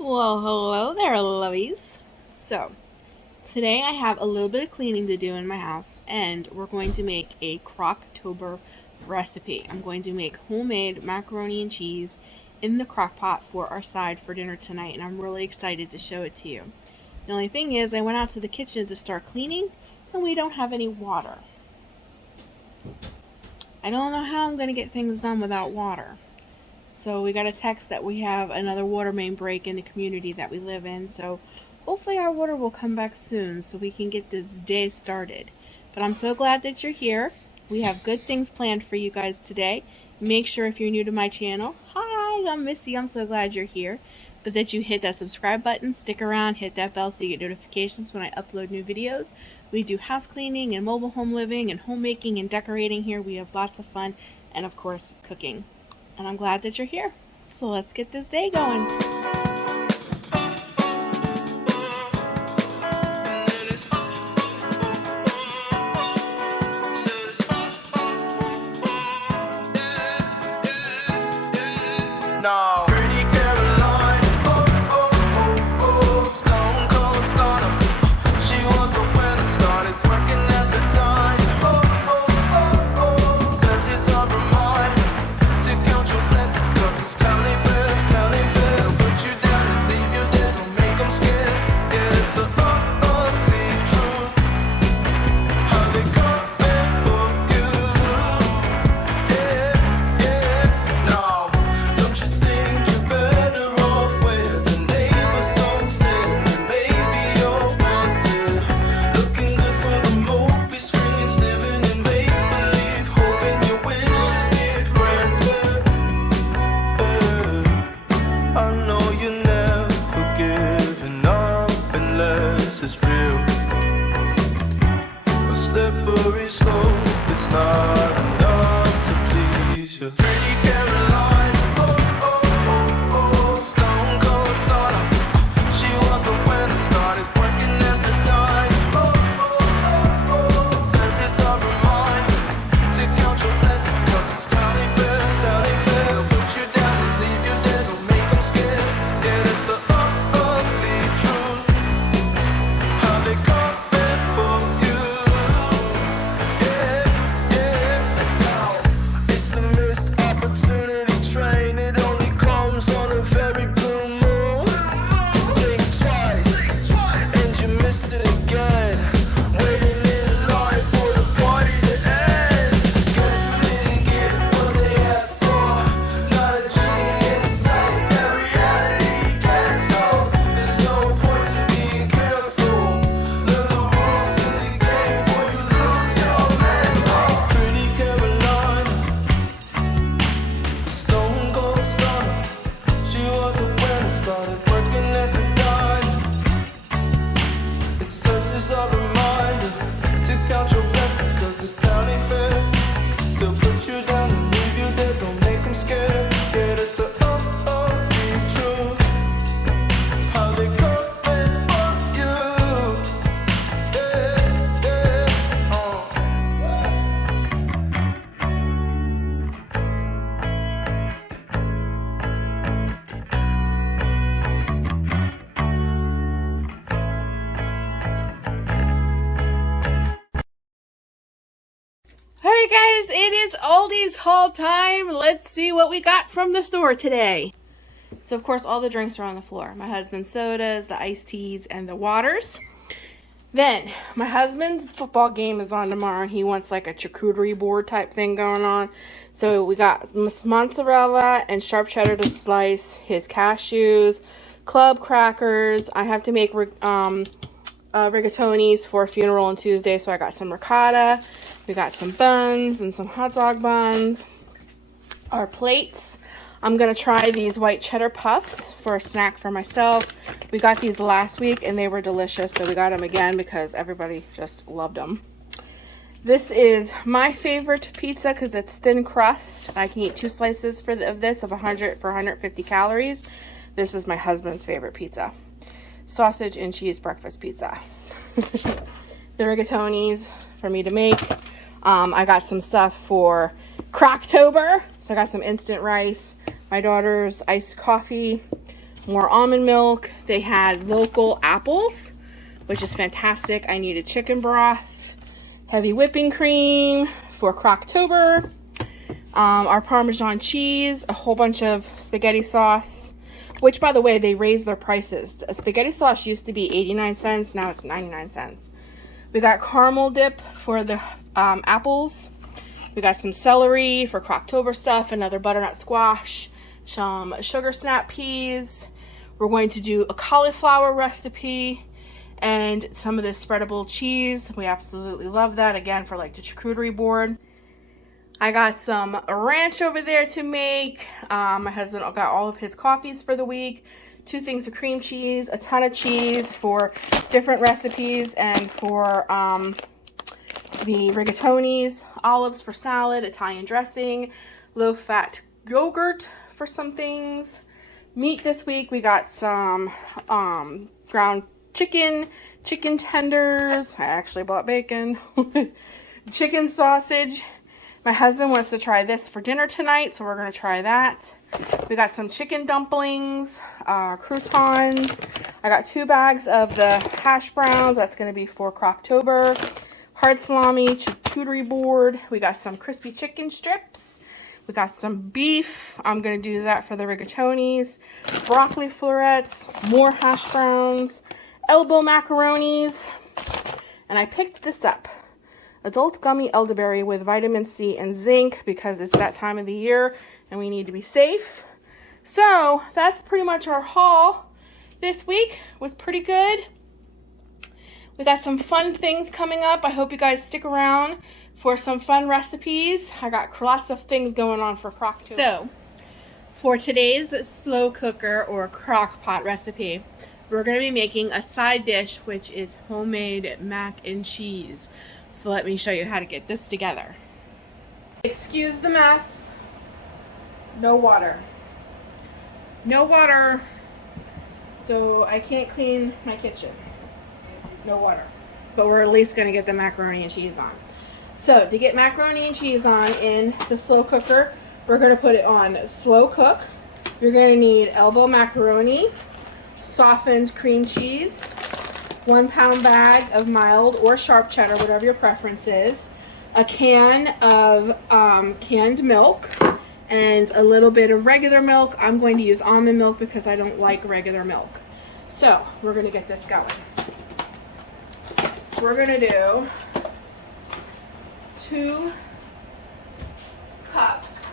Well, hello there, lovies. So, today I have a little bit of cleaning to do in my house, and we're going to make a CROCTOBER recipe. I'm going to make homemade macaroni and cheese in the crock pot for our side for dinner tonight, and I'm really excited to show it to you. The only thing is, I went out to the kitchen to start cleaning, and we don't have any water. I don't know how I'm going to get things done without water. So we got a text that we have another water main break in the community that we live in. So hopefully our water will come back soon so we can get this day started. But I'm so glad that you're here. We have good things planned for you guys today. Make sure if you're new to my channel, hi, I'm Missy. I'm so glad you're here. But that you hit that subscribe button, stick around, hit that bell so you get notifications when I upload new videos. We do house cleaning and mobile home living and homemaking and decorating here. We have lots of fun and of course cooking. And I'm glad that you're here. So let's get this day going. No. Alright guys, it is Aldi's haul time. Let's see what we got from the store today. So of course all the drinks are on the floor. My husband's sodas, the iced teas, and the waters. Then, my husband's football game is on tomorrow and he wants like a charcuterie board type thing going on. So we got mozzarella and sharp cheddar to slice, his cashews, club crackers. I have to make rigatonis for a funeral on Tuesday, so I got some ricotta. We got some buns and some hot dog buns. Our plates. I'm going to try these white cheddar puffs for a snack for myself. We got these last week and they were delicious, so we got them again because everybody just loved them. This is my favorite pizza because it's thin crust. I can eat 2 slices of this of 150 calories. This is my husband's favorite pizza. Sausage and cheese breakfast pizza. The rigatonis for me to make. I got some stuff for CROCTOBER. So I got some instant rice, my daughter's iced coffee, more almond milk. They had local apples, which is fantastic. I needed chicken broth, heavy whipping cream for CROCTOBER, our Parmesan cheese, a whole bunch of spaghetti sauce, which, by the way, they raised their prices. The spaghetti sauce used to be 89 cents, now it's 99 cents. We got caramel dip for the apples. We got some celery for CROCTOBER stuff, another butternut squash, some sugar snap peas. We're going to do a cauliflower recipe and some of this spreadable cheese. We absolutely love that, again, for like the charcuterie board. I got some ranch over there to make. My husband got all of his coffees for the week. 2 things of cream cheese, a ton of cheese for different recipes, and for the rigatonis, olives for salad, Italian dressing, low-fat yogurt for some things. Meat this week, we got some ground chicken, chicken tenders. I actually bought bacon. Chicken sausage. My husband wants to try this for dinner tonight, so we're going to try that. We got some chicken dumplings, croutons. I got 2 bags of the hash browns. That's going to be for CROCTOBER. Hard salami, charcuterie board. We got some crispy chicken strips. We got some beef. I'm going to do that for the rigatonis. Broccoli florets, more hash browns, elbow macaronis. And I picked this up. Adult gummy elderberry with vitamin C and zinc, because it's that time of the year and we need to be safe. So that's pretty much our haul this week. Was pretty good. We got some fun things coming up. I hope you guys stick around for some fun recipes. I got lots of things going on for CROCTOBER. So for today's slow cooker or crock pot recipe, we're going to be making a side dish, which is homemade mac and cheese. So let me show you how to get this together. Excuse the mess. No water. No water. So I can't clean my kitchen. No water. But we're at least going to get the macaroni and cheese on. So to get macaroni and cheese on in the slow cooker, we're going to put it on slow cook. You're going to need elbow macaroni, softened cream cheese, 1 pound bag of mild or sharp cheddar, whatever your preference is, a can of canned milk, and a little bit of regular milk. I'm going to use almond milk because I don't like regular milk. So we're going to get this going. We're going to do 2 cups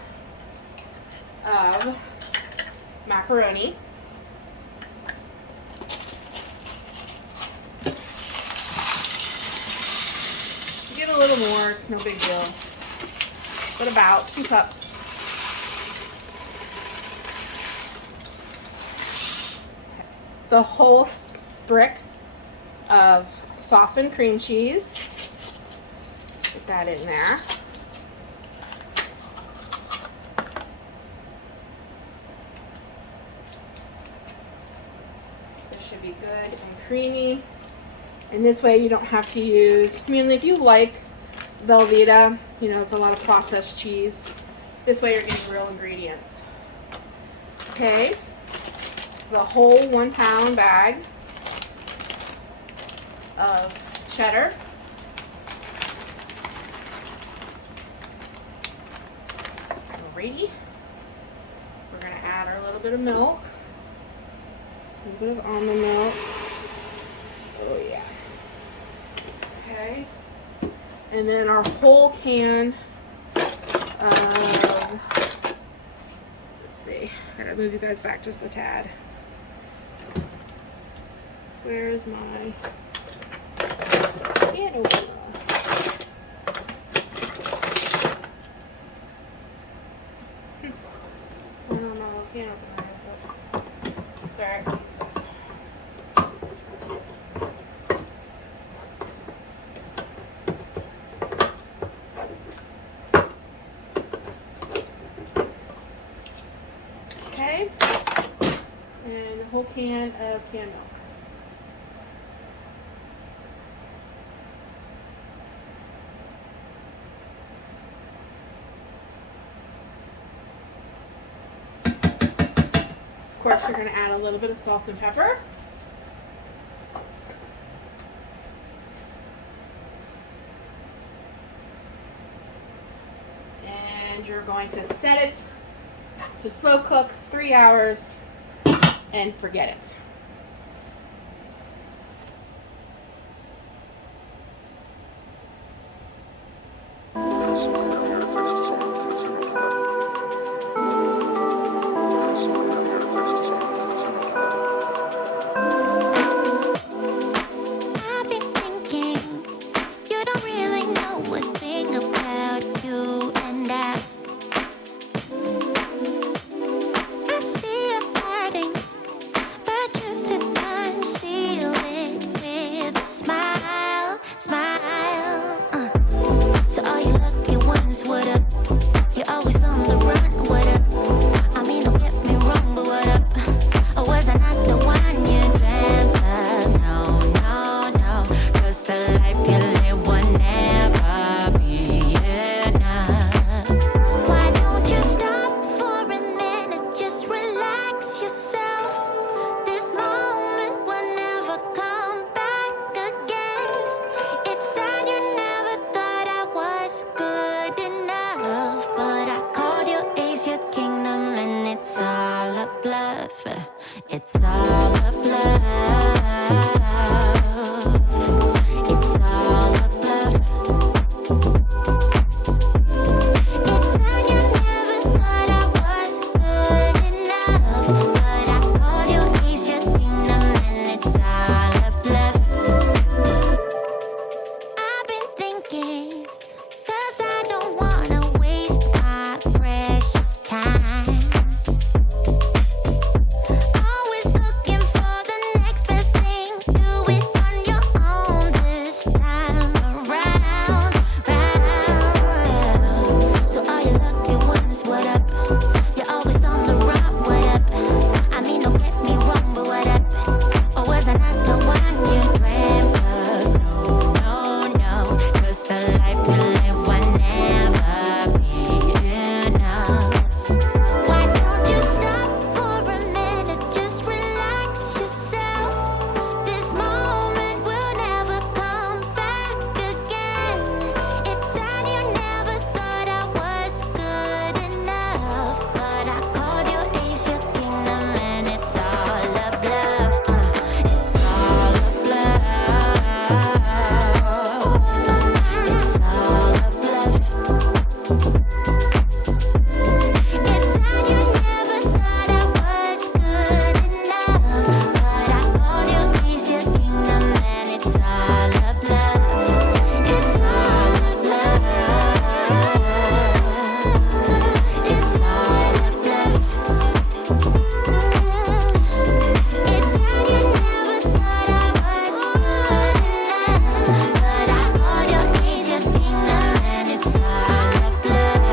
of macaroni. Get a little more, it's no big deal. But about 2 cups. The whole brick of softened cream cheese. Put that in there. This should be good and creamy. And this way you don't have to use, I mean, if you like Velveeta, you know, it's a lot of processed cheese. This way you're getting real ingredients. Okay. The whole 1 pound bag of cheddar. Alrighty. We're going to add our little bit of milk. A little bit of almond milk. Oh yeah. Okay. And then our whole can of, let's see, I gotta move you guys back just a tad. Where's my can opener? I don't know what can opener is, but it's alright. Okay. And a whole can of canned milk. course, you're going to add a little bit of salt and pepper. And you're going to set it to slow cook 3 hours and forget it. It's all a bluff. It's all a bluff. It said you never thought I was good enough, but I called you Ace, your kingdom, and it's all a bluff. I've been thinking, 'cause I don't wanna waste my precious time. Always looking for the next best thing. Do it on your own this time around, round. So all you lucky ones, what up? You're always on the run, what up? I mean, don't get me wrong, but what up? Or was I not the one you dreamt of? No, no, no. 'Cause the life we live will never be enough. Why don't you stop for a minute? Just relax yourself. This moment will never come back again. It's sad you never thought I was good enough, but I called you Ace, your kingdom, and it's all a bluff. It's all a bluff. It's all a bluff. It's sad you never thought I was good enough, but I called you Ace, your kingdom, and it's all a bluff. It's all a bluff. It's all a bluff. It's sad you never thought I was good enough, but I called you Ace, your kingdom, and it's all a bluff.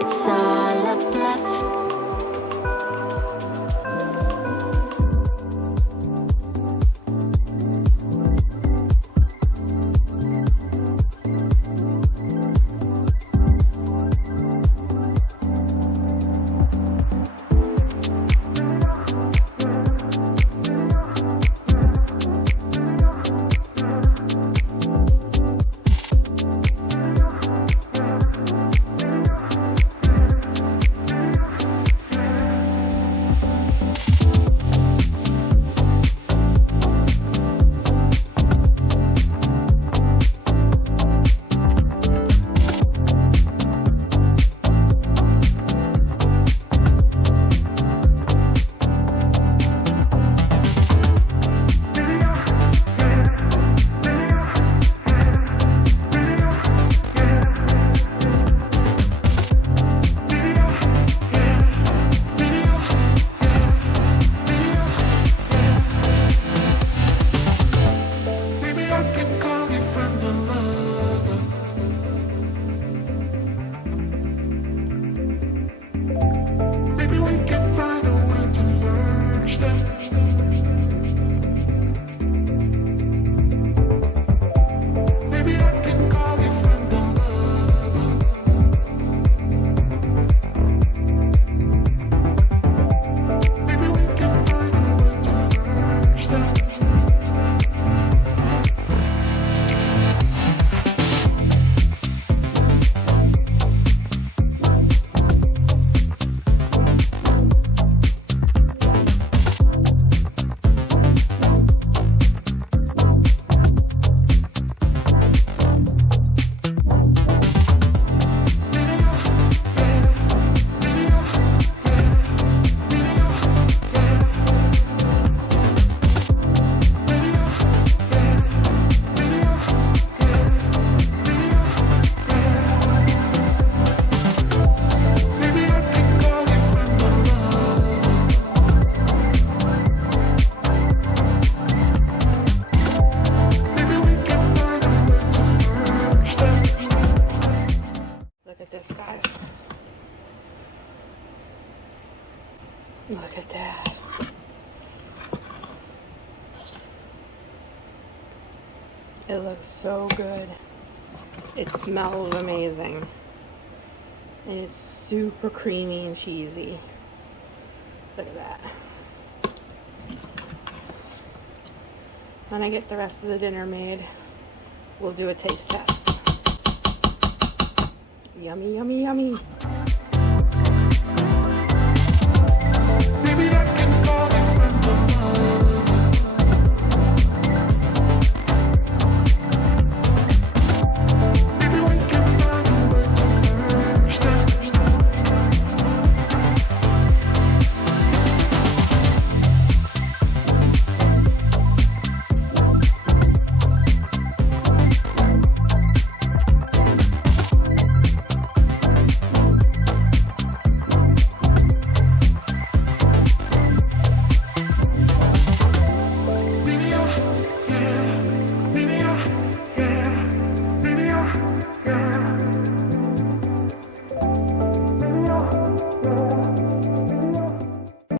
It's all a bluff. Look at that. It looks so good. It smells amazing. And it's super creamy and cheesy. Look at that. When I get the rest of the dinner made, we'll do a taste test. Yummy, yummy, yummy.